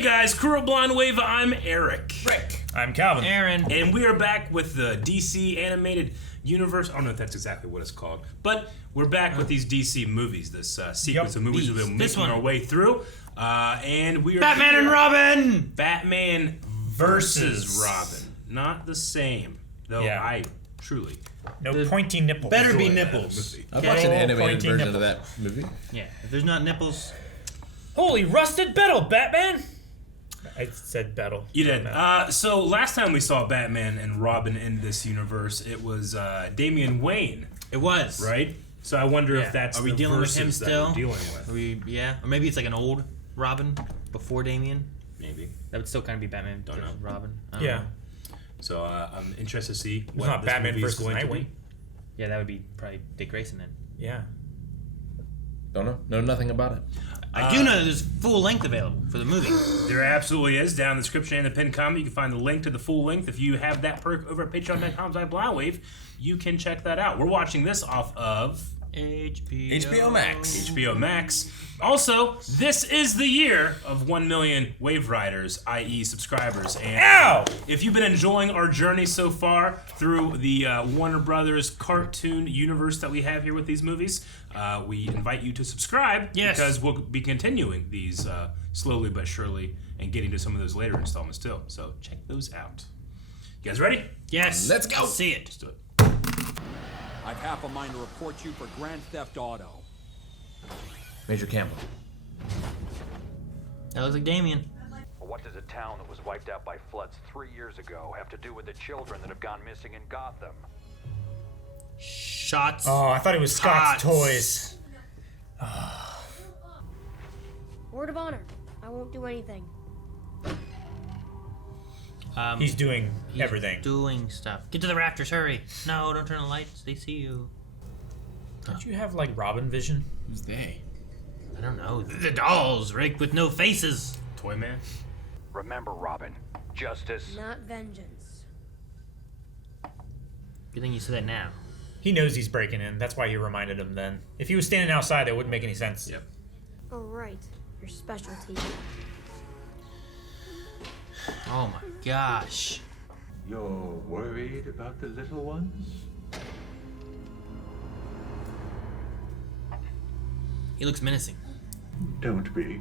Hey guys, Crew Blind Wave, I'm Eric. Rick. I'm Calvin. Aaron. And we are back with the DC animated universe. I don't know if that's exactly what it's called, but we're back with these DC movies, this sequence of movies we've been making our way through. And we are Batman and Robin! Batman versus Robin. Not the same, though. Yeah. I truly... No pointy nipples. Better be enjoy that nipples. movie. I've watched an animated Pointy version nipple. of that movie. Yeah, if there's not nipples... Holy rusted metal, Batman! I said battle. You did. So last time we saw Batman and Robin in this universe, it was Damian Wayne, It was. right? So I wonder if that's Are we the dealing with him versus that still? we're dealing with. Are we, yeah. Or maybe it's like an old Robin before Damian. Maybe. That would still kind of be Batman Don't versus know. Robin. I don't Yeah. know. So I'm interested to see It's what not this Batman movie is versus going to Nightwing. be. Yeah, that would be probably Dick Grayson then. Yeah. Don't know. Know nothing about it. I do know there's full length available for the movie. There absolutely is. Down in the description and the pinned comment, you can find the link to the full length. If you have that perk over at patreon.com/blindwave, you can check that out. We're watching this off of HBO Max. HBO Max. Also, this is the year of 1 million Wave Riders, i.e. subscribers. And Ow! if you've been enjoying our journey so far through the Warner Brothers cartoon universe that we have here with these movies, we invite you to subscribe. Yes. Because we'll be continuing these slowly but surely and getting to some of those later installments too. So check those out. You guys ready? Yes. Let's go. See it. Let's do it. I've half a mind to report you for Grand Theft Auto. Major Campbell. That looks like Damian. What does a town that was wiped out by floods 3 years ago have to do with the children that have gone missing in Gotham? Shots. Oh, I thought it was Scott's Tots. toys. Word of honor. I won't do anything. He's doing He's everything. Doing stuff. Get to the rafters, hurry. No, don't turn the lights. They see you. Don't you have, like, Robin vision? Who's they? I don't know. The dolls, Rick, with no faces. Toy Man. Remember, Robin, justice. Not vengeance. Good thing you said that now. He knows he's breaking in. That's why he reminded him then. If he was standing outside, that wouldn't make any sense. Yep. Oh, right. Your specialty. Oh my gosh. You're worried about the little ones? He looks menacing. Don't be.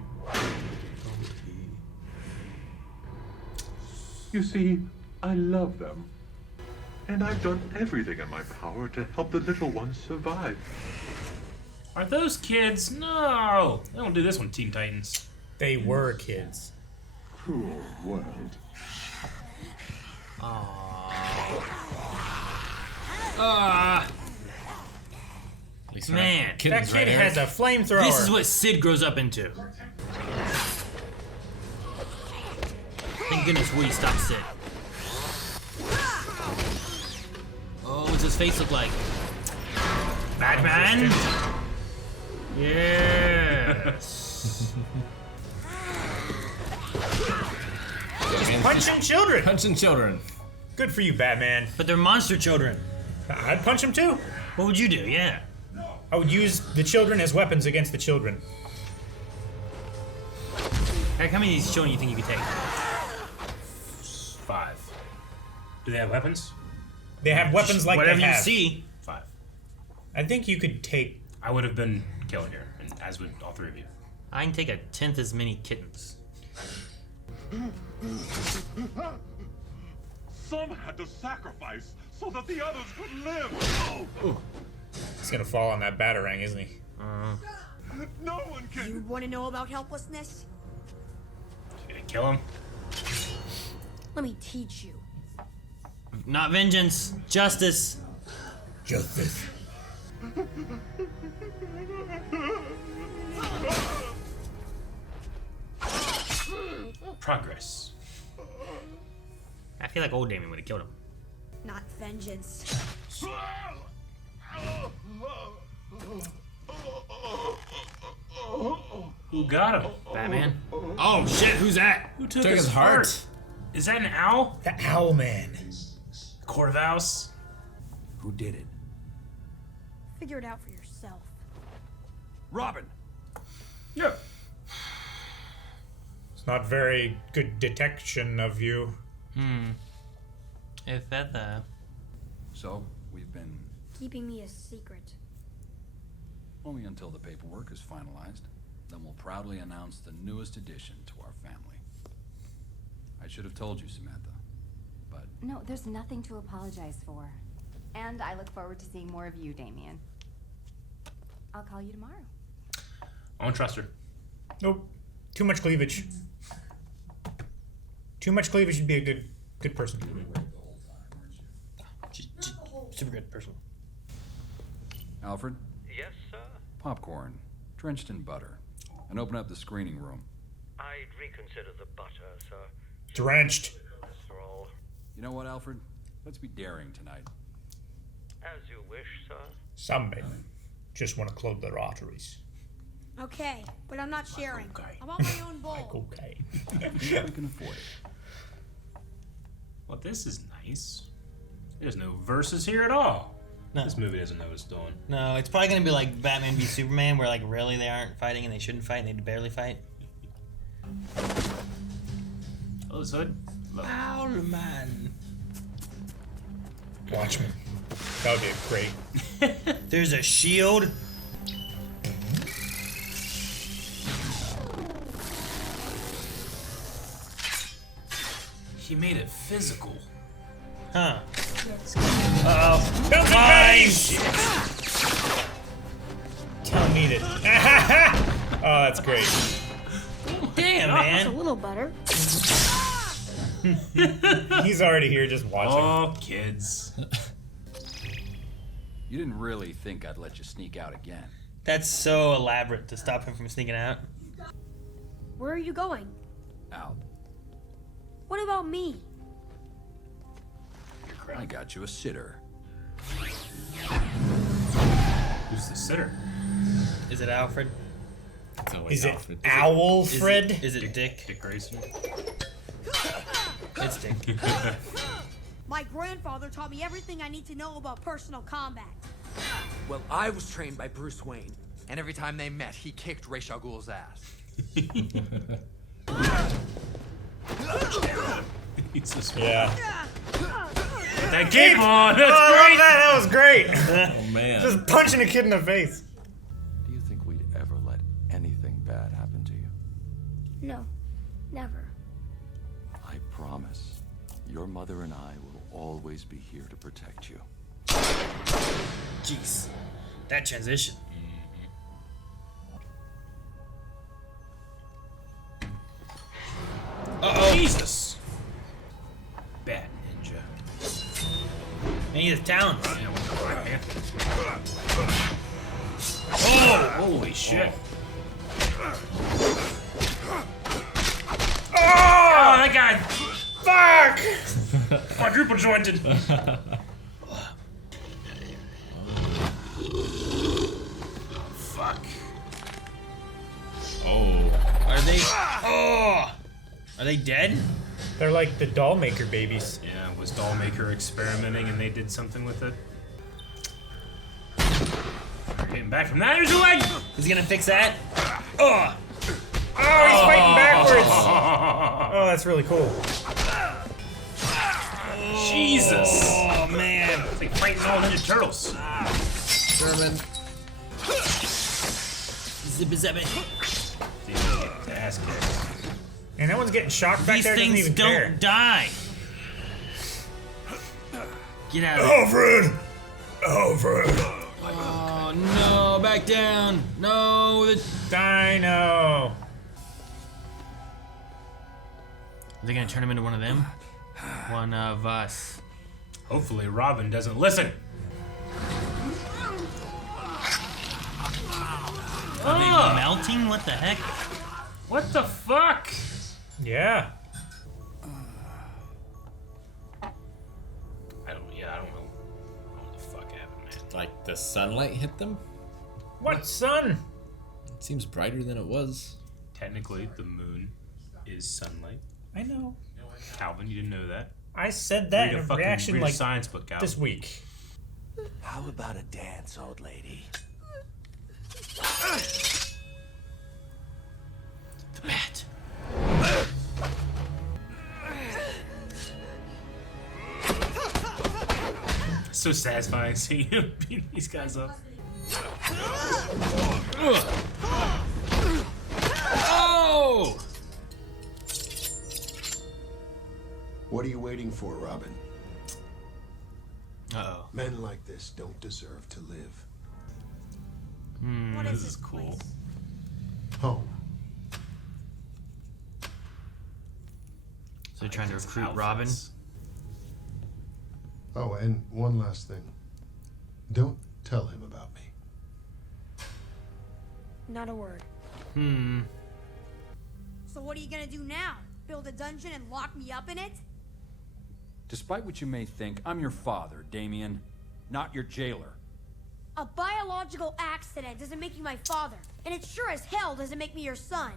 You see, I love them. And I've done everything in my power to help the little ones survive. Are those kids? No. They don't do this one, Teen Titans. They were kids. Cruel world. Man, That kid has a flamethrower. this is what Sid grows up into. Thank goodness Woody stopped Sid. Oh, what's his face look like? Batman? Yes. punching children. Punching children. Good for you, Batman. But they're monster children. I'd punch him too. What would you do? Yeah. I would use the children as weapons against the children. Eric, how many of these children do you think you could take? 5. Do they have weapons? They have weapons like Whatever they you have. see. 5. I think you could take. I would have been killing here, and as would all 3 of you. I can take a 10th as many kittens. Some had to sacrifice so that the others could live. He's gonna fall on that batarang, isn't he? No one can. You want to know about helplessness? You gonna kill him? Let me teach you. Not vengeance, justice. Justice. Progress. I feel like old Damien would have killed him. Not vengeance. Who got him? Batman. Oh shit, who's that? Who took Took his his heart. Is that an owl? The Owl Man. Court of Owls? Who did it? Figure it out for yourself. Robin, Yeah. Not very good detection of you. If that, So, we've been Keeping me a secret. only until the paperwork is finalized. Then we'll proudly announce the newest addition to our family. I should have told you, Samantha, but No, there's nothing to apologize for. And I look forward to seeing more of you, Damien. I'll call you tomorrow. I don't trust her. Nope. Too much cleavage. Too much cleavage would be a good person. super good person. Alfred, Yes, sir? popcorn, drenched in butter, and open up the screening room. I'd reconsider the butter, sir. Drenched. Cholesterol. You know what, Alfred? Let's be daring tonight. As you wish, sir. Some men just want to clog their arteries. Okay, but I'm not sharing. Okay. I want my own bowl. Okay. We can afford it. Well, this is nice. There's no verses here at all. No. This movie doesn't know what it's doing. No, it's probably gonna be like Batman v Superman, where like really they aren't fighting and they shouldn't fight and they barely fight. Oh, this hood. Look. Man. Watchmen. That would be great. There's a shield. He made it physical. Huh. Uh-oh. Nice! Tell me that. Oh, that's great. Damn, That's a man. little better. He's already here just watching. Oh, kids. You didn't really think I'd let you sneak out again. That's so elaborate to stop him from sneaking out. Where are you going? Out. What about me? I got you a sitter. Who's the sitter? Is it Alfred? It's always Is it Alfred. Owlfred? Is it Dick? Dick Grayson. It's Dick. My grandfather taught me everything I need to know about personal combat. Well, I was trained by Bruce Wayne, and every time they met, he kicked Ra's al Ghul's ass. He's so smart. Yeah. That cape on. That's I great. love that. That was great. Oh man. Just punching a kid in the face. Do you think we'd ever let anything bad happen to you? No, never. I promise. Your mother and I will always be here to protect you. Jeez. That transition. Uh-oh. Jesus. Bat ninja. And he's a town. Yeah, what the Black Panther. Oh, holy shit. Oh, that guy. Fuck! Quadruple jointed. Fuck. Oh. Are they? Oh! Are they dead? They're like the doll maker babies. Yeah, was Dollmaker experimenting and they did something with it? Getting back from that, here's your leg! Is he gonna fix that? Oh! Oh, he's fighting backwards. Oh, that's really cool. Jesus! Oh man! It's like fighting all Ninja Turtles. German. Zip zip it. Get ass kicked. And that one's getting shocked back These there. Doesn't things even don't care. die. Get out of here. Alfred! Alfred! Oh no! Back down! No! The... Dino! Are they gonna turn him into one of them? One of us. Hopefully Robin doesn't listen. Are they melting? What the heck? What the fuck? Yeah. I don't know what the fuck happened, man. Like the sunlight hit them? What sun? It seems brighter than it was. Technically, the moon is sunlight. I know. Calvin, you didn't know that? I said that Read in a a fucking reaction read a like science book, Calvin. this week. How about a dance, old lady? The bat. So satisfying seeing him beat these guys up. Oh! What are you waiting for, Robin? Uh-oh. Men like this don't deserve to live. What This is is cool. place? Home. So they're trying to recruit Robin. Oh, and one last thing. Don't tell him about me. Not a word. So what are you gonna do now? Build a dungeon and lock me up in it? Despite what you may think, I'm your father, Damien, not your jailer. A biological accident doesn't make you my father, and it sure as hell doesn't make me your son.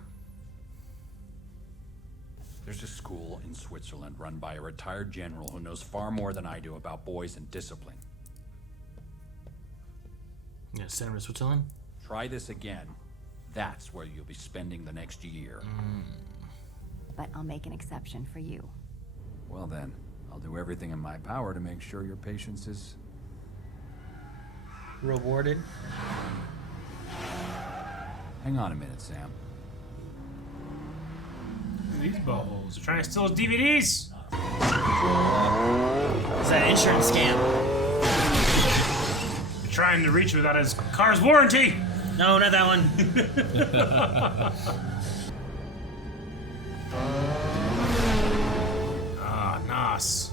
There's a school in Switzerland run by a retired general who knows far more than I do about boys and discipline. Yeah, send him to Switzerland. Try this again. That's where you'll be spending the next year. But I'll make an exception for you. Well then, I'll do everything in my power to make sure your patience is... Rewarded. Hang on a minute, Sam. These buttholes are trying to steal his DVDs. Is that an insurance scam? They're trying to reach without his car's warranty. No, not that one. Ah, Nas.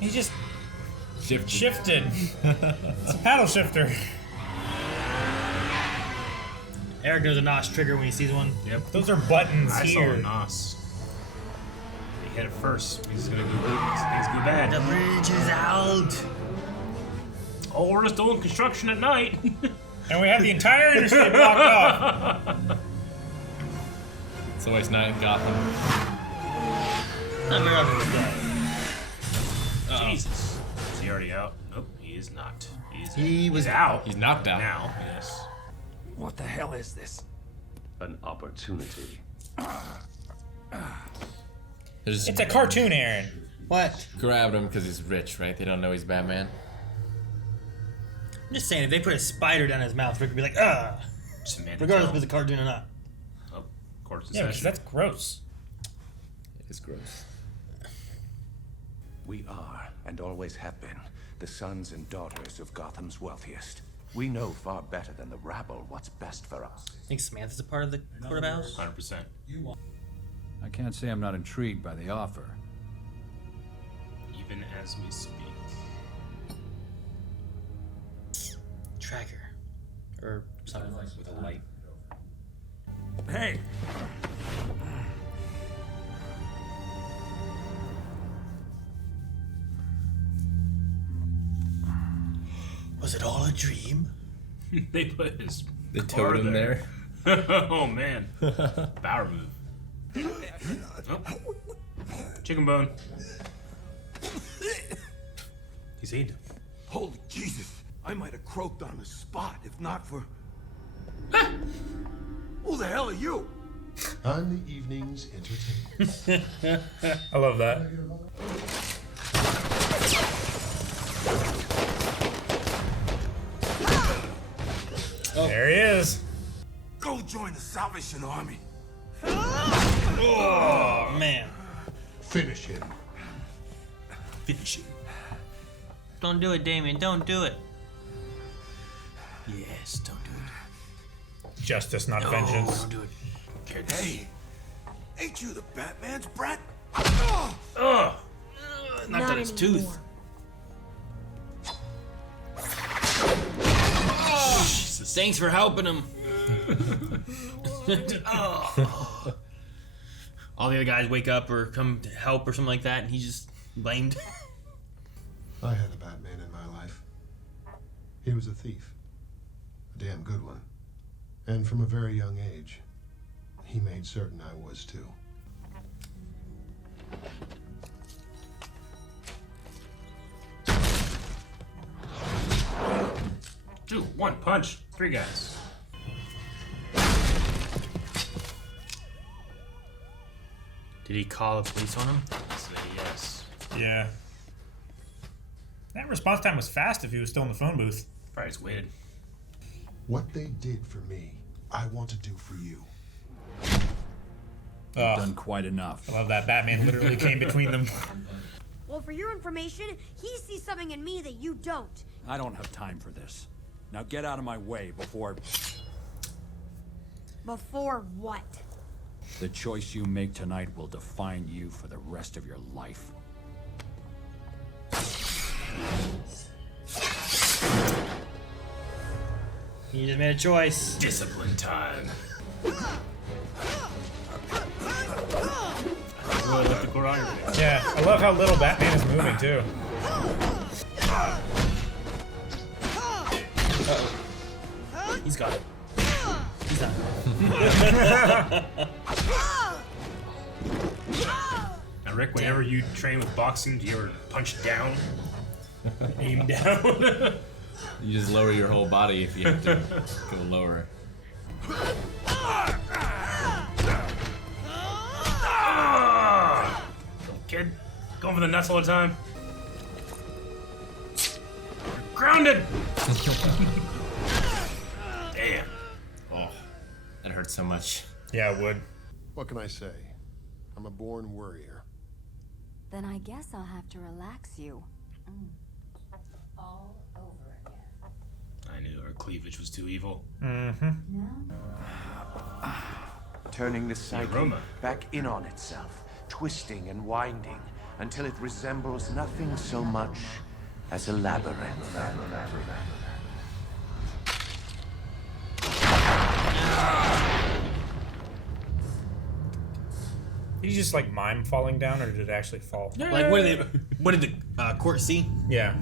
He just Shifted. shifted. It's a paddle shifter. Eric knows a NOS trigger when he sees one. Yep. Those are buttons I here. saw Nas. He hit it first. He's gonna go. Things go bad. The bridge is out. Oh, we're just doing construction at night. And we have the entire interstate blocked off. It's always not in Gotham. Not very often dead. Jesus. Is he already out? Nope, he is not. He was out. He's knocked out. Now, yes. What the hell is this? An opportunity. They just It's a cartoon, Aaron. What? grabbed him because he's rich, right? They don't know he's Batman. I'm just saying, if they put a spider down his mouth, Rick would be like, ugh. Samantha Regardless Joe. if it's a cartoon or not. Oh, court's in Yeah, because session. that's gross. It's gross. We are, and always have been, the sons and daughters of Gotham's wealthiest. We know far better than the rabble what's best for us. I think Samantha's a part of the Court of Owls. 100%. I can't say I'm not intrigued by the offer. Even as we speak. Tracker. Or something like With a light. Hey! Was it all a dream? They put his. They bar towed him there. Oh man. Power move. Oh. Chicken bone. He's eating. Holy Jesus! I might have croaked on the spot if not for... Who the hell are you? On the evening's entertainment. I love that. Oh. There he is. Go join the Salvation Army. Oh, man. Finish him. Finish him. Don't do it, Damien. Don't do it. Yes, don't do it. Justice, not vengeance. Don't do it. Hey, ain't you the Batman's brat? Ugh. Knocked out his tooth. Jesus. Thanks for helping him. All the other guys wake up or come to help or something like that, and he's just blamed. I had a Batman in my life. He was a thief. A damn good one. And from a very young age, he made certain I was too. Two, one punch, three guys. Did he call the police on him? Say yes. Yeah. That response time was fast if he was still in the phone booth. Probably just waited. What they did for me, I want to do for you. You've done quite enough. I love that Batman literally came between them. Well, for your information, he sees something in me that you don't. I don't have time for this. Now get out of my way before... Before what? The choice you make tonight will define you for the rest of your life. You just made a choice. Discipline time. I really like the choreography. Yeah, I love how little Batman is moving too. Uh-oh. He's got it. He's not. Now, Rick, whenever you train with boxing, do you ever punch down? Aim down? You just lower your whole body if you have to go lower. Kid, going for the nuts all the time. You're grounded! Damn. Oh, that hurts so much. Yeah, it would. What can I say? I'm a born worrier. Then I guess I'll have to relax you. All over again. I knew her cleavage was too evil. Mm-hmm. Turning the psyche aroma. back in on itself, twisting and winding until it resembles nothing so much as a labyrinth. Did he just like mime falling down, or did it actually fall? Like, what did the court see? Yeah.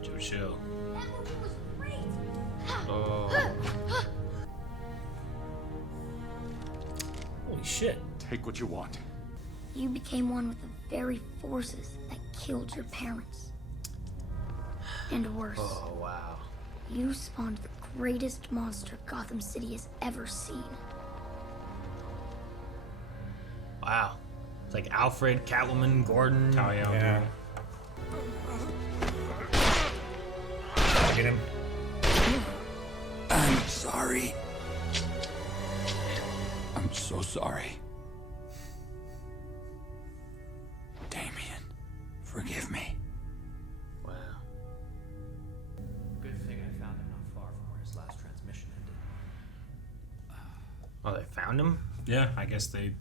Joe chill. That movie was great. Oh. Holy shit. Take what you want. You became one with the very forces that killed your parents. And worse. Oh, wow. You spawned the greatest monster Gotham City has ever seen. Wow. It's like Alfred, Catwoman, Gordon. Talia. Yeah. Get him. I'm sorry. I'm so sorry. Damien, forgive me. Wow. Good thing I found him not far from where his last transmission ended. Oh, they found him? Yeah, I guess they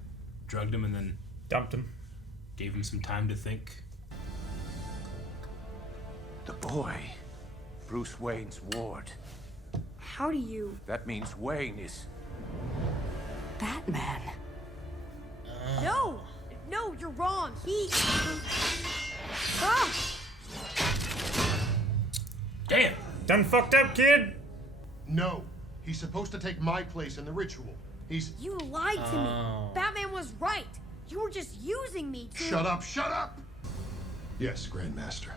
drugged him and then Dumped him. gave him some time to think. The boy, Bruce Wayne's ward. How do you... That means Wayne is... Batman. No! No, you're wrong. He... Ah! Damn! Done fucked up, kid! No, he's supposed to take my place in the ritual. He's... You lied to me. Batman was right. You were just using me to... Shut up, shut up! Yes, Grandmaster.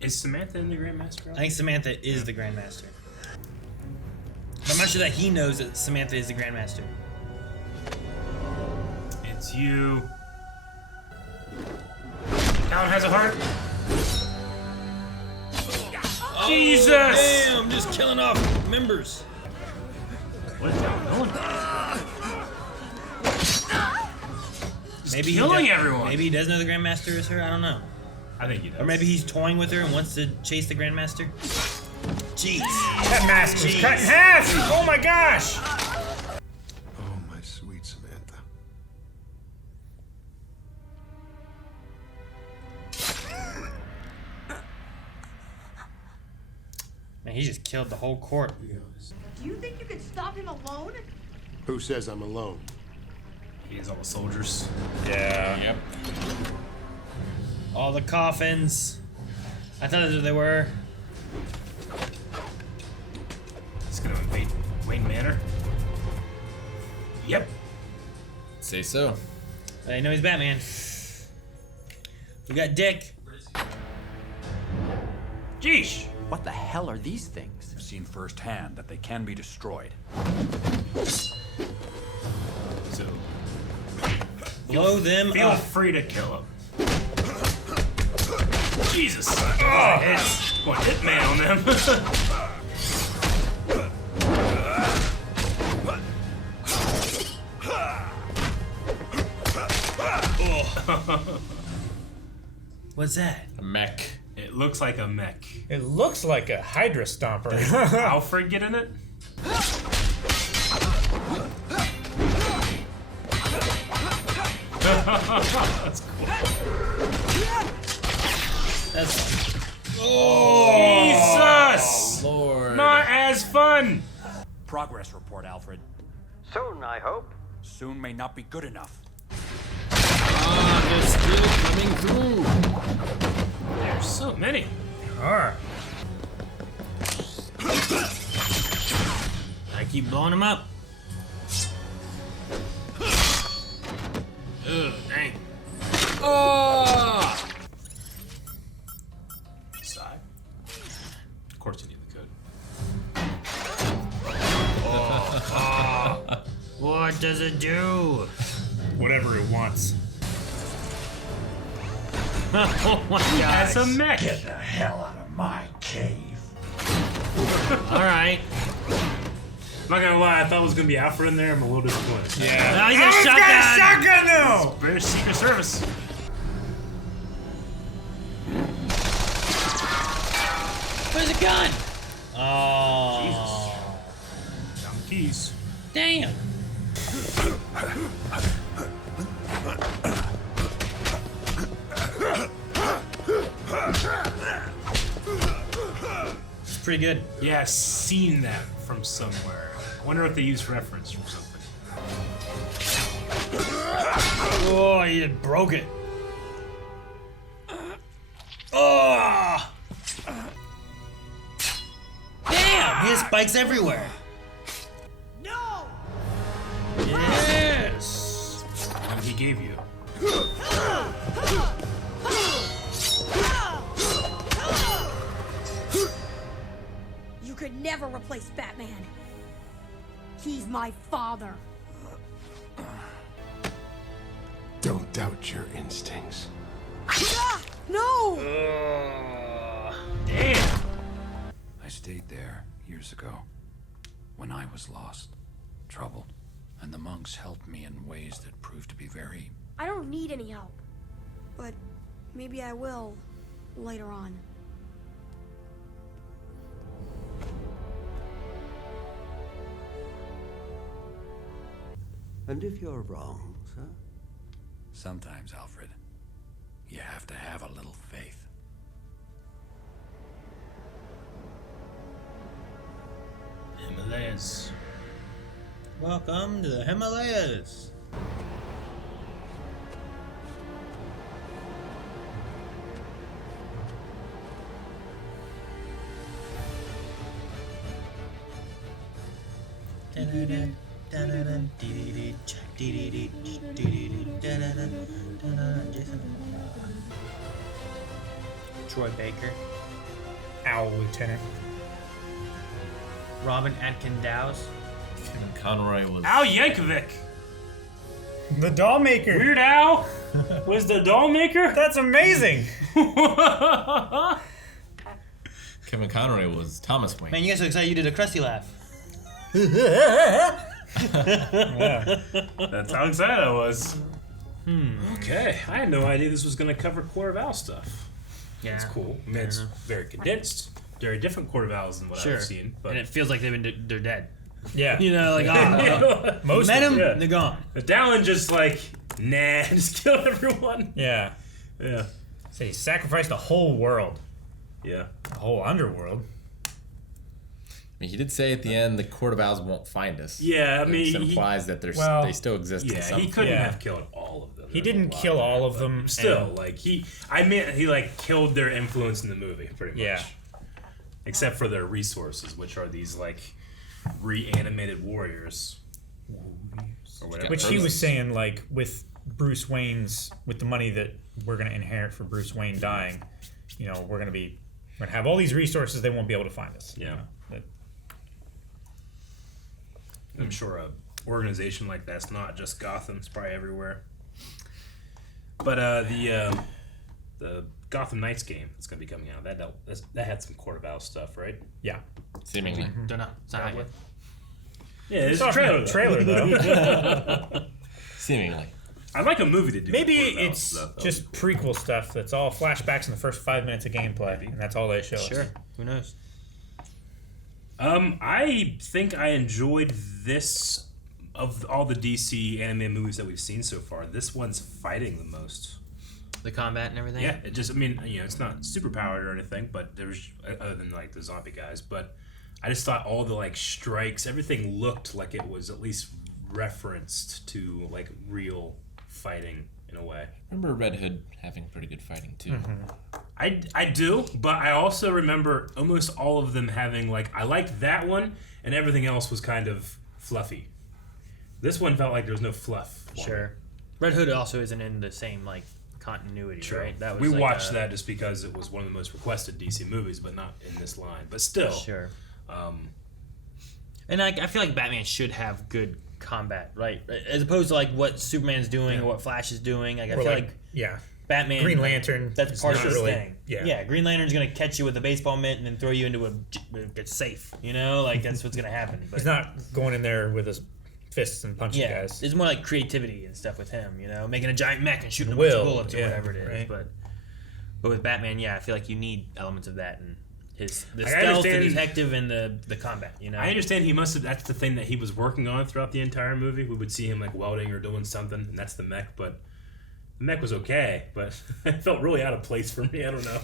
Is Samantha in the Grandmaster? I think Samantha is the Grandmaster. But I'm not sure that he knows that Samantha is the Grandmaster. It's you. Alan has a heart. Oh, Jesus! Damn, just killing off members. What is that going? Maybe killing everyone. Maybe he does know the Grandmaster is her. I don't know. I think he does. Or maybe he's toying with her and wants to chase the Grandmaster. Jeez. That mask was cut in half! Oh my gosh! Oh, my sweet Samantha. Man, he just killed the whole court. Do you think you could stop him alone? Who says I'm alone? He has all the soldiers. Yeah. Yep. All the coffins. I thought that's what they were. He's gonna invade Wayne Manor. Yep. Say so. I know he's Batman. We got Dick. Jeesh. What the hell are these things? I've seen firsthand that they can be destroyed. So Blow them feel up. free to kill him. Jesus. Oh, going Hitman on them. What's that? A mech. It looks like a mech. It looks like a Hydra Stomper. Does Alfred get in it? That's cool. That's fun. Oh, Jesus! Lord. Not as fun. Progress report, Alfred. Soon, I hope. Soon may not be good enough. They're still coming through. There's so many. Alright. I keep blowing them up. Ugh, dang. Oh! Side. Of course you need the code. What does it do? Whatever it wants. Oh my god. That's a mech. Get the hell out of my cave. Alright. I'm not gonna lie, I thought it was gonna be Alfred in there. I'm a little disappointed. Yeah. Now he's got a shotgun! Shotgun now! British Secret Service. Where's the gun? Oh. Down the keys. Damn. It's pretty good. Yeah, I've seen that from somewhere. I wonder if they use reference from something. Oh, you broke it. Oh! Damn! He has spikes everywhere. No! Yes! What he gave you. You could never replace Batman. He's my father. Don't doubt your instincts. No! Damn. I stayed there years ago when I was lost, troubled, and the monks helped me in ways that proved to be very... I don't need any help. But maybe I will later on. And if you're wrong, sir? Sometimes, Alfred, you have to have a little faith. Himalayas. Welcome to the Himalayas. Troy Baker, Owl Lieutenant. Robin Atkin Dowse, Kevin Conroy was. Al Yankovic. The doll maker. Weird Al was the doll maker? That's amazing. Kevin Conroy was Thomas Wayne. man, you guys are excited you did a Krusty laugh. Yeah. That's how excited I was. Okay, I had no idea this was going to cover Court of Owl stuff. Yeah, It's cool. I mean, it's very condensed. Very different Court of Owls than what I've seen. But and it feels like they're dead. Yeah. You know, like Most met of them, yeah. they're gone. But Dallin just like, nah, just killed everyone. Yeah. Yeah. So he sacrificed the whole world. Yeah. The whole underworld. I mean, he did say at the end the Court of Owls won't find us. Yeah, I mean, Which implies that there's well, they still exist. in Yeah, some he couldn't Yeah. have killed all of them. He There's didn't a lot kill all there, of them. but still, and- like he like killed their influence in the movie, pretty much. Yeah. Except for their resources, which are these like reanimated warriors. Or whatever. Which he was saying, like, with Bruce Wayne's, with the money that we're going to inherit for Bruce Wayne dying, you know, we're going to have all these resources, they won't be able to find us. Yeah. But- I'm sure a organization like that's not just Gotham; it's probably everywhere. But the Gotham Knights game that's going to be coming out. That had some Court of Owls stuff, right? Yeah. Seemingly. Don't know. It's not out yet. Yeah, it's a trailer though. Seemingly. I'd like a movie to do. Maybe it's just prequel stuff that's all flashbacks in the first 5 minutes of gameplay, and that's all they show us. Sure. Who knows? I think I enjoyed this of all the DC anime movies that we've seen so far. This one's fighting the most. The combat and everything? Yeah, it just, I mean, it's not super powered or anything, but there's, other than like the zombie guys, but I just thought all the like strikes, everything looked like it was at least referenced to like real fighting in a way. Remember Red Hood having pretty good fighting too. I do, but I also remember almost all of them having like, I liked that one and everything else was kind of fluffy. This one felt like there was no fluff. Sure. Red Hood also isn't in the same like continuity, Sure. right? That was we like watched that just because it was one of the most requested DC movies, but not in this line. But still. Sure. And I feel like Batman should have good combat, right? As opposed to like what Superman's doing or what Flash is doing. Like I feel like Batman, Green Lantern. That's part of his really, thing. Yeah. Green Lantern's gonna catch you with a baseball mitt and then throw you into a safe. You know, like that's what's gonna happen. But he's not going in there with his fists and punching guys. It's more like creativity and stuff with him. You know, making a giant mech and shooting a bunch of bullets or whatever it is. Right. But with Batman, I feel like you need elements of that and the I stealth, the understand- detective, and the combat. You know, I understand he must have. That's the thing that he was working on throughout the entire movie. We would see him like welding or doing something, and that's the mech. But the mech was okay, but it felt really out of place for me. I don't know.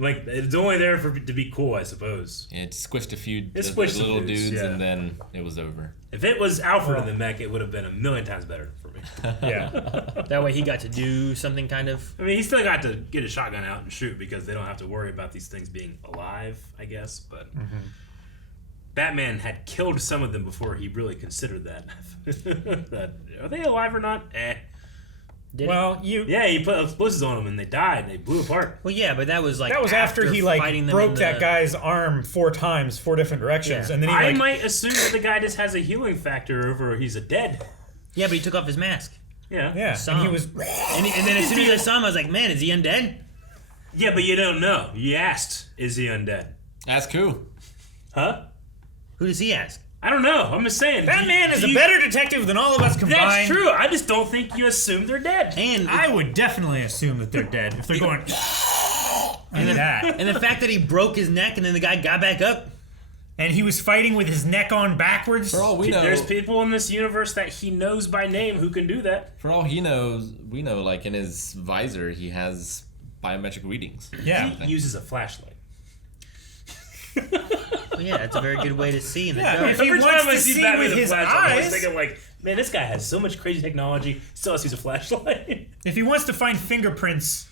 Like it's only there to be cool, I suppose. Yeah, it squished a few squished little some dudes, dudes, yeah. and then it was over. If it was Alfred in the mech, it would have been a million times better for me. That way he got to do something kind of. I mean, he still got to get a shotgun out and shoot because they don't have to worry about these things being alive, I guess. But Batman had killed some of them before he really considered that. Are they alive or not? Did he put explosives on them and they died and they blew apart. Well, yeah, but that was like after he like fighting them broke in that the- guy's arm 4 times, 4 different directions, and then he I like might assume that the guy just has a healing factor over he's a dead. Yeah, but he took off his mask. yeah, Saw and he him. was and then as soon as I saw him, I was like, man, is he undead? Yeah, but you don't know. You asked, is he undead? Ask who? Huh? Who does he ask? I don't know. I'm just saying. Batman is a better detective than all of us combined. That's true. I just don't think you assume they're dead. And I would definitely assume that they're dead if they're going and the fact that he broke his neck and then the guy got back up. And he was fighting with his neck on backwards. For all we know, There's people in this universe that he knows by name who can do that. For all he knows, we know like in his visor he has biometric readings. Yeah. He uses a flashlight. Well, yeah, that's a very good way to see in the Yeah, show. if he Every wants time I to see see Batman with with a his flashlight, I'm always eyes- thinking like, man, this guy has so much crazy technology, still has to use a flashlight. If he wants to find fingerprints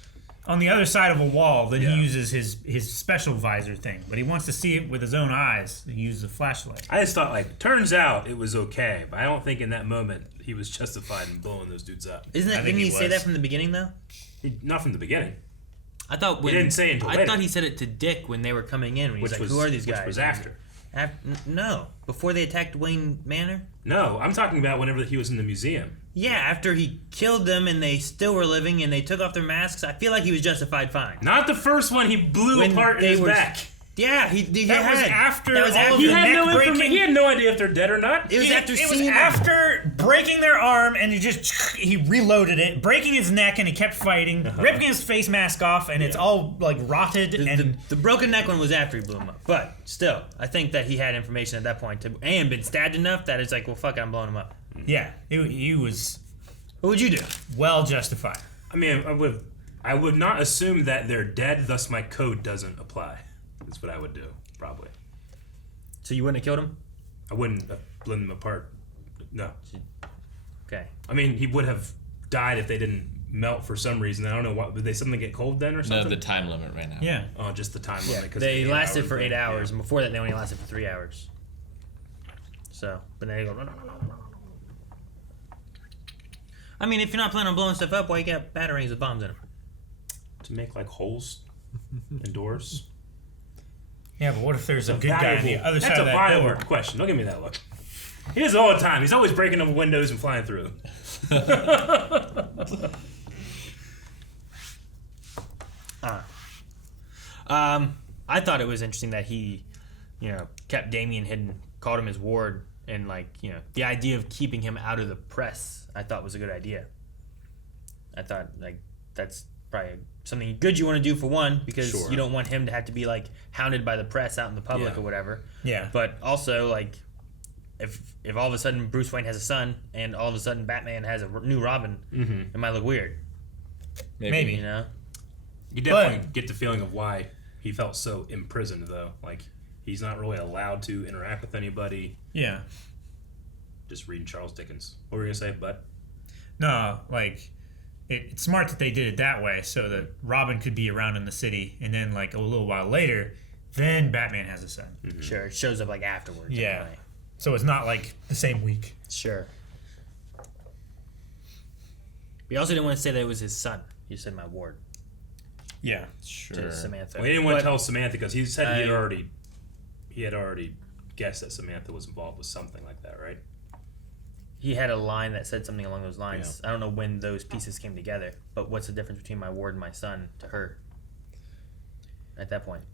on the other side of a wall, then he uses his special visor thing. But he wants to see it with his own eyes. He uses a flashlight. I just thought, like, turns out it was okay, but I don't think in that moment he was justified in blowing those dudes up. Didn't he say that from the beginning though? Not from the beginning. I thought He didn't say it until I later. thought he said it to Dick when they were coming in. When he was like, "Who are these guys?" Which was after. No, before they attacked Wayne Manor. No, I'm talking about whenever he was in the museum. Yeah, after he killed them and they still were living and they took off their masks, I feel like he was justified fine. Not the first one. He blew When apart they his were- back. Yeah, he That was had. after That was all after of He the had neck no breaking. information. He had no idea if they're dead or not. It was after It was seeing them. after breaking their arm, and he reloaded it, breaking his neck, and he kept fighting, ripping his face mask off, and it's all like rotted. And The broken neck one was after he blew him up. But still, I think that he had information at that point and been stabbed enough that it's like, well, fuck it, I'm blowing him up. yeah, he was What would you do? well justified. I mean, I would not assume that they're dead. Thus, my code doesn't apply. That's what I would do, probably. So you wouldn't have killed him? I wouldn't have blown them apart. No. Okay. I mean, he would have died if they didn't melt for some reason. I don't know what. Did they suddenly get cold then or No, something? the time limit right now. Yeah. Oh, just the time Yeah, limit. 'cause they of the lasted 8 for 8 thing. hours, Yeah. and before that, they only lasted for 3 hours. So, but then they go. I mean, if you're not planning on blowing stuff up, why you got batarangs with bombs in them? To make like holes and doors. Yeah, but what if there's a good guy on the other side That's of a that viable door? question. Don't give me that look. He does it all the time. He's always breaking up windows and flying through them. I thought it was interesting that he, kept Damien hidden, called him his ward, and the idea of keeping him out of the press, I thought was a good idea. I thought that's probably something good you want to do for one, because you don't want him to have to be hounded by the press out in the public or whatever. Yeah. But also if all of a sudden Bruce Wayne has a son and all of a sudden Batman has a new Robin, it might look weird. Maybe. You definitely get the feeling of why he felt so imprisoned, though. He's not really allowed to interact with anybody. Yeah. Just reading Charles Dickens. What were you going to say, Bud? No, it's smart that they did it that way so that Robin could be around in the city, and then a little while later, then Batman has a son. Mm-hmm. Sure, it shows up afterwards. Yeah. Anyway. So it's not the same week. Sure. We also didn't want to say that it was his son. You said my ward. Yeah, sure. To Samantha. Well, he didn't want to tell Samantha because he said he had already guessed that Samantha was involved with something like that, right? He had a line that said something along those lines. Yeah. I don't know when those pieces came together, but what's the difference between my ward and my son to her at that point?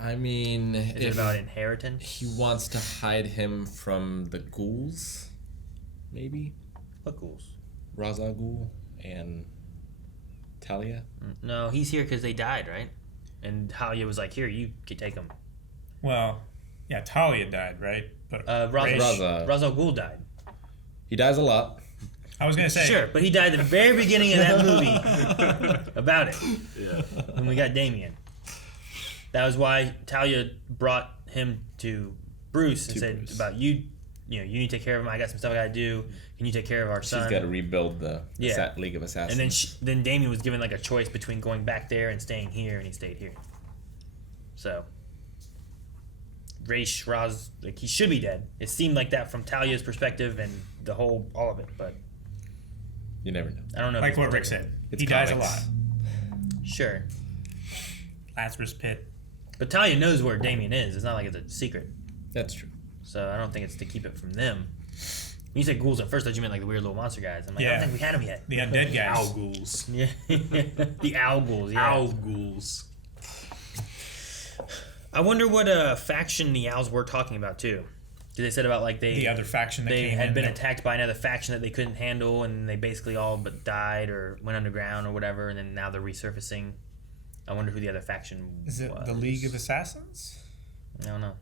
I mean, is it about inheritance? He wants to hide him from the ghouls, maybe. What ghouls? Ra's al Ghul and Talia. No, he's here because they died, right? And Talia was like, "Here, you can take them." Well, yeah, Talia died, right? But Ra's al Ghul died. He dies a lot. I was gonna say sure, but he died at the very beginning of that movie about it. Yeah. When we got Damien. That was why Talia brought him to Bruce and said about you need to take care of him. I got some stuff I got to do. Can you take care of our son? She's got to rebuild the League of Assassins. And then Damien was given a choice between going back there and staying here, and he stayed here. So Ra's he should be dead. It seemed like that from Talia's perspective and all of it, but you never know. I don't know. Like what Rick said, he dies a lot. Sure. Lazarus Pit. But Talia knows where Damien is. It's not like it's a secret. That's true. So I don't think it's to keep it from them. When you said ghouls at first, I thought you meant the weird little monster guys. I'm I don't think we had them yet. The undead guys. Owl ghouls. Yeah. The owl ghouls, yeah. Owl ghouls. I wonder what faction the owls were talking about, too. Because they said about the other faction that they had been attacked by another faction that they couldn't handle, and they basically all but died or went underground or whatever, and then now they're resurfacing. I wonder who the other faction was. Is it the League of Assassins? I don't know.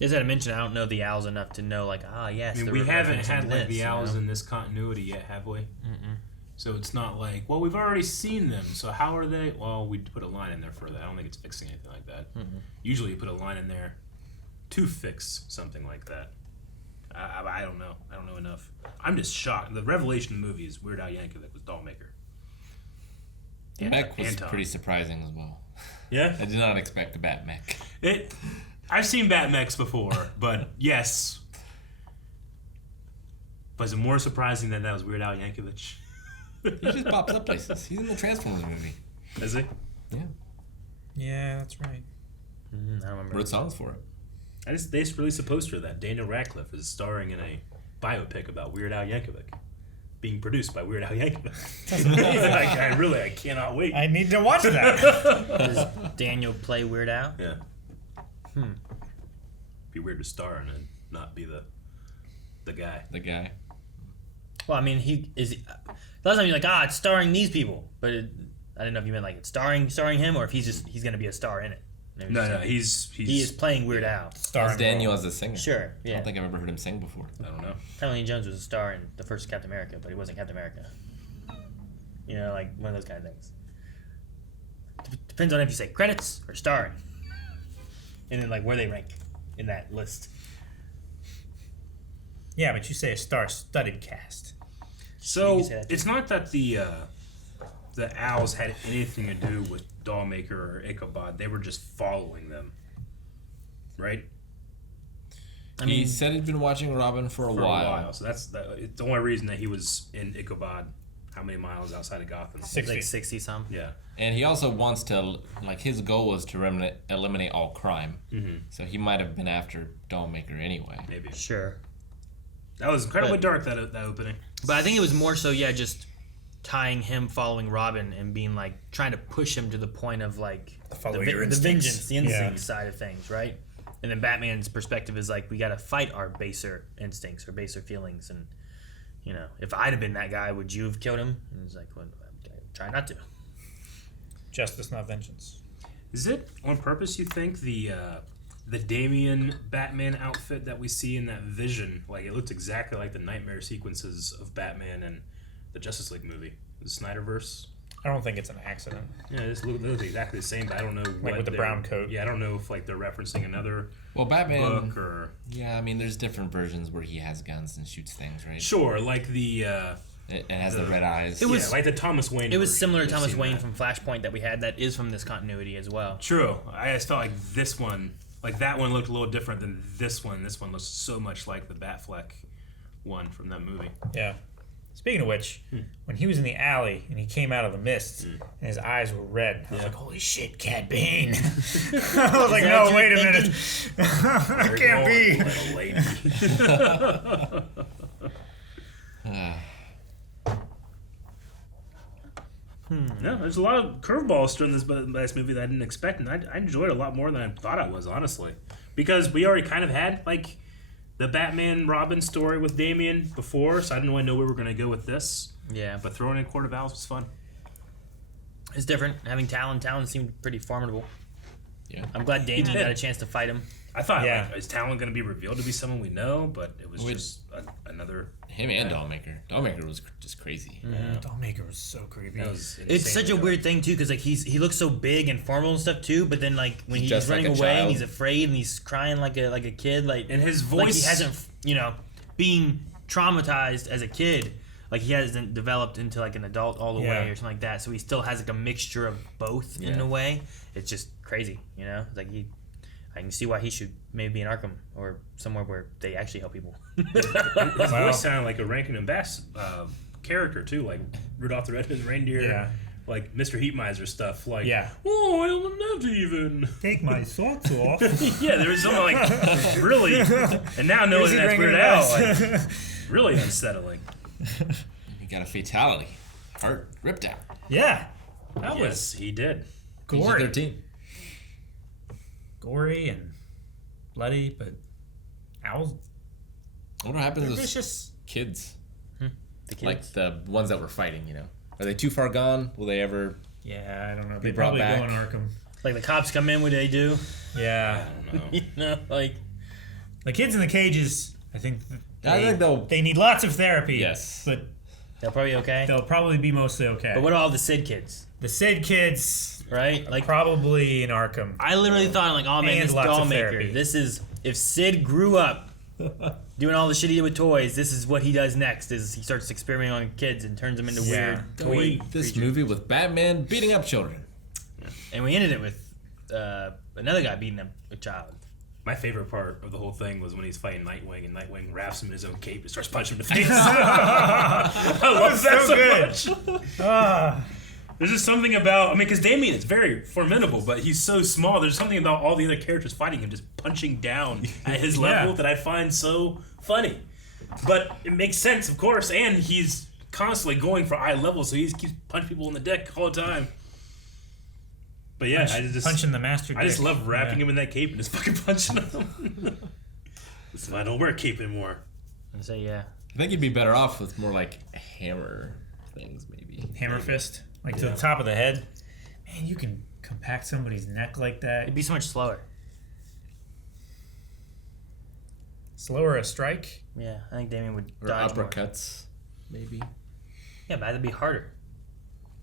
As I mentioned, I don't know the owls enough to know, yes. I mean, we haven't had the owls in this continuity yet, have we? Mm-mm. So it's not we've already seen them, so how are they? Well, we put a line in there for that. I don't think it's fixing anything like that. Mm-hmm. Usually you put a line in there to fix something like that. I don't know. I don't know enough. I'm just shocked. The revelation of the movie is Weird Al Yankovic was Dollmaker. The mech was pretty surprising as well. Yeah? I did not expect a Bat mech. I've seen Bat mechs before, but yes. But is it more surprising that was Weird Al Yankovic? He just pops up places. He's in the Transformers movie. Is he? Yeah. Yeah, that's right. I don't remember. Wrote songs for it. They just released a poster of that. Daniel Radcliffe is starring in a biopic about Weird Al Yankovic. Being produced by Weird Al Yankovic. I cannot wait. I need to watch that. Does Daniel play Weird Al? Yeah. Be weird to star in and not be the guy. The guy. Well, I mean, last time you're it's starring these people, but I didn't know if you meant it's starring him or if he's going to be a star in it. No, he is playing Weird Al. Starring Daniel as a singer. Sure, yeah. I don't think I've ever heard him sing before. I don't know. Tommy Lee Jones was a star in the first Captain America, but he wasn't Captain America. One of those kind of things. Depends on if you say credits or starring. And then where they rank in that list. Yeah, but you say a star-studded cast. So it's not that the owls had anything to do with Dollmaker or Ichabod. They were just following them, right? He said he'd been watching Robin for a while. So it's the only reason that he was in Ichabod. How many miles outside of Gotham? 60 some. Yeah. And he also wants to, his goal was to eliminate all crime. Mm-hmm. So he might have been after Dollmaker anyway. Maybe. Sure. That was incredibly dark, that opening. But I think it was more so, just tying him following Robin and being like trying to push him to the point of like Follow the your instincts. vengeance, the instinct Yeah. side of things, right? And then Batman's perspective is like, we got to fight our baser instincts or baser feelings. And, you know, if I'd have been that guy, would you have killed him? And it's like, well, try not to. Justice, not vengeance. Is it on purpose, you think, the Damian Batman outfit that we see in that vision? Like, it looks exactly like the nightmare sequences of Batman in the Justice League movie, the Snyderverse. I don't think it's an accident. Yeah, it looks exactly the same, but I don't know what with the brown coat. Yeah, I don't know if like they're referencing another Batman book or... Yeah, I mean, there's different versions where he has guns and shoots things, right? Sure, like the... it has the red eyes. It was like the Thomas Wayne It was version. similar to We've Thomas seen Wayne that. from Flashpoint that we had that is from this continuity as well. True. I just felt like this one, like that one looked a little different than this one. This one looks so much like the Batfleck one from that movie. Yeah. Speaking of which, when he was in the alley and he came out of the mist and his eyes were red, I was like, holy shit, Cad Bane. I was like, no, wait a minute. That can't be. Little lady. No, there's a lot of curveballs during this movie that I didn't expect, and I enjoyed it a lot more than I thought I was, honestly. Because we already kind of had, like, the Batman Robin story with Damian before, so I didn't really know where we were going to go with this. Yeah. But throwing in Court of Owls was fun. It's different. Having Talon seemed pretty formidable. Yeah. I'm glad Damien did. got a chance to fight him. I thought, like, is Talon going to be revealed to be someone we know? But it was Wait. just another... Him and Dollmaker. Dollmaker was just crazy. Yeah. Dollmaker was so creepy. That was It's such a weird thing too, because like he looks so big and formal and stuff too, but then like when He's he's just running like a away and child. he's afraid and he's crying like a kid, like And his like he voice- hasn't, you know, being traumatized as a kid, like he hasn't developed into like an adult all the way or something like that. So he still has like a mixture of both in a way. It's just crazy, you know. It's like I can see why he should maybe be in Arkham or somewhere where they actually help people. His voice sounded like a Rankin and Bass character too, like Rudolph the Red-Nosed Reindeer, like Mr. Heatmiser stuff. Like, oh, I'll never even take my socks off. Yeah, there was something like really, and now knowing that's Weird Al, like really unsettling. He got a fatality, heart ripped out. Yeah, that Yes, was he did. gory. PG-13. Gory and bloody, but owls. I wonder what happens They're to vicious. those kids. The kids. Like the ones that were fighting, you know. Are they too far gone? Will they ever Yeah, I don't know. be They brought probably back? go in Arkham. Like the cops come in, what do they do? Yeah. I don't know. You know, like The kids in the cages, I think I think they'll... they need lots of therapy. Yes. But they'll probably be okay. they'll probably be mostly okay. But what about all the Sid kids? The Sid kids, Right? Like probably in Arkham. I literally thought, like, oh man, And this lots of doll maker. therapy. This is if Sid grew up doing all the shit he did with toys. This is what he does next. Is he starts experimenting on kids and turns them into weird toy This creatures. movie with Batman beating up children. And we ended it with another guy beating up a child. My favorite part of the whole thing was when he's fighting Nightwing and Nightwing wraps him in his own cape and starts punching him in the face. I love that so much. There's just something about, I mean, because Damien is very formidable, but he's so small. There's something about all the other characters fighting him just punching down at his level that I find so funny. But it makes sense, of course, and he's constantly going for eye level, so he just keeps punching people in the dick all the time. But yeah, punching the master. I just dick. love wrapping him in that cape and just fucking punching him. Listen, I don't wear a cape anymore. And so yeah, I think you'd be better off with more like hammer things, maybe. Hammer fist, like to the top of the head. Man, you can compact somebody's neck like that. it'd be so much slower. Slower a strike. Yeah, I think Damien would Or dodge more. uppercuts, maybe. Yeah, but that'd be harder.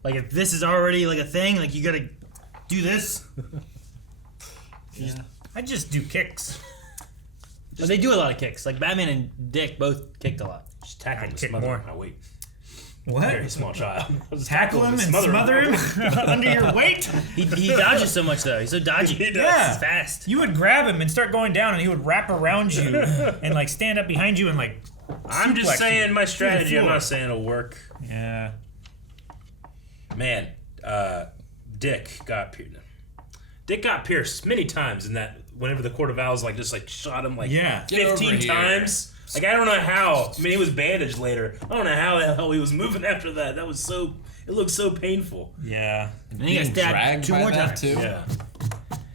Like if this is already like a thing, like you gotta do this. I just do kicks. But they do a lot of kicks. Like Batman and Dick both kicked a lot. Just tackle him I'd and kick smother more. him. Oh, wait. What? Very small child. Just Tackle him and smother him under your weight. He dodges so much though. He's so dodgy. He does. Yeah. He's fast. You would grab him and start going down, and he would wrap around you and like stand up behind you and like. I'm just suplex saying you my through the strategy. I'm floor. not saying it'll work. Yeah. Man, Dick got pierced many times in that. Whenever the Court of Owls like just like shot him like Yeah. Get over 15 here. times. Like, I don't know how. I mean, he was bandaged later. I don't know how the hell he was moving after that. That was so... It looked so painful. Yeah. And then he got stabbed 2 more times. too. Yeah.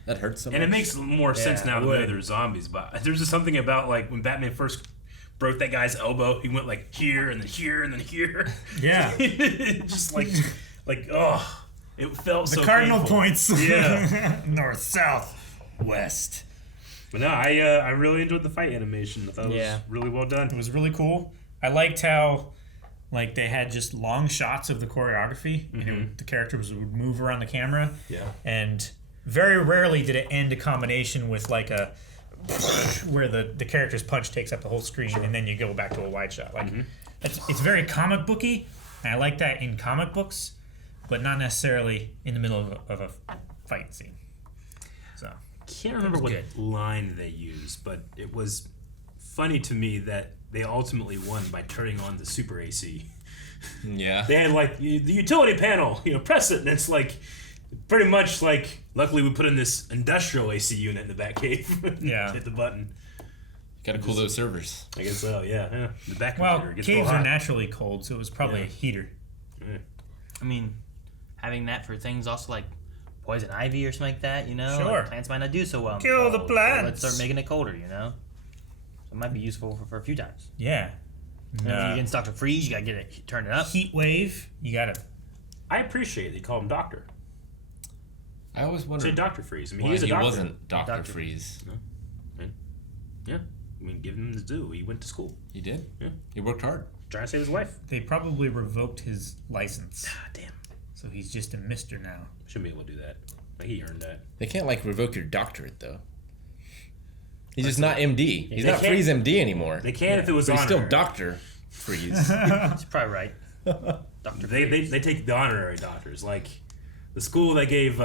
That hurts so much. And it makes more sense now it that would. they're zombies. But there's just something about, like, when Batman first broke that guy's elbow, he went, like, here, and then here, and then here. Yeah. Just, like, oh... It felt so The cardinal painful. points. Yeah. North, south, west. But no, I really enjoyed the fight animation. I thought it was really well done. It was really cool. I liked how, like, they had just long shots of the choreography. And the characters would move around the camera. Yeah. And very rarely did it end a combination with, like, a... where the character's punch takes up the whole screen and then you go back to a wide shot. Like, it's very comic booky. And I like that in comic books. But not necessarily in the middle of a fight scene. So Can't remember what line they used, but it was funny to me that they ultimately won by turning on the super AC. Yeah. They had like the utility panel, press it, and it's like pretty much like. Luckily, we put in this industrial AC unit in the Batcave. Yeah. Hit the button. Gotta cool those servers. I guess so. Yeah. The back well, computer gets caves real are hot. naturally cold, so it was probably a heater. Yeah. I mean, having that for things also like poison ivy or something like that, Sure. like plants might not do so well. in Kill the cold, plants. So let's start making it colder, So it might be useful for a few times. Yeah. If you get stuck to freeze, you gotta get it, turn it up. Heat wave, you gotta. I appreciate they call him Doctor. I always wondered. Say Dr. Freeze. I mean, why he is a doctor. wasn't Dr. Freeze. No. Yeah. I mean, give him the due. He went to school. He did? Yeah. He worked hard. Trying to save his wife. They probably revoked his license. Ah, damn. So he's just a mister now. Shouldn't be able to do that. Like, he earned that. They can't, revoke your doctorate, though. He's just not MD. He's They not can't- Freeze MD anymore. They can if it was But he's still honorary. Dr. Freeze. He's probably right. Dr. They take the honorary doctors. Like, the school that gave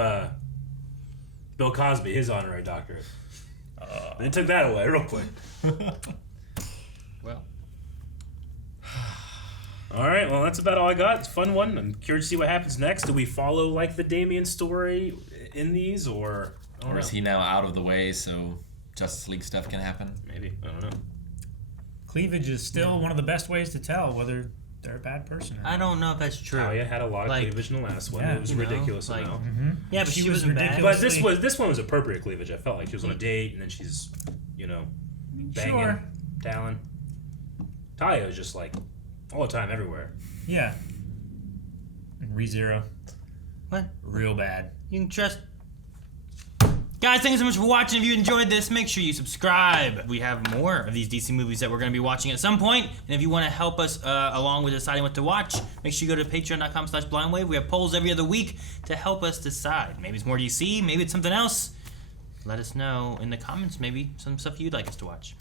Bill Cosby his honorary doctorate. They took that away real quick. Well. All right, well, that's about all I got. It's a fun one. I'm curious to see what happens next. Do we follow, the Damian story in these, or... I don't Or is know. he now out of the way so Justice League stuff can happen? Maybe. I don't know. Cleavage is still one of the best ways to tell whether they're a bad person or not. I don't know if that's true. Talia had a lot of cleavage in the last one. Yeah. It was You know, ridiculous like- amount. Yeah, but she was wasn't bad. But ridiculous. this one was appropriate cleavage. I felt like she was on a date, and then she's, banging Sure. Talon. Talia was just all the time, everywhere. Yeah. And ReZero. What? Real bad. You can trust. Guys, thank you so much for watching. If you enjoyed this, make sure you subscribe. We have more of these DC movies that we're going to be watching at some point. And if you want to help us along with deciding what to watch, make sure you go to patreon.com/blindwave. We have polls every other week to help us decide. Maybe it's more DC, maybe it's something else. Let us know in the comments, maybe some stuff you'd like us to watch.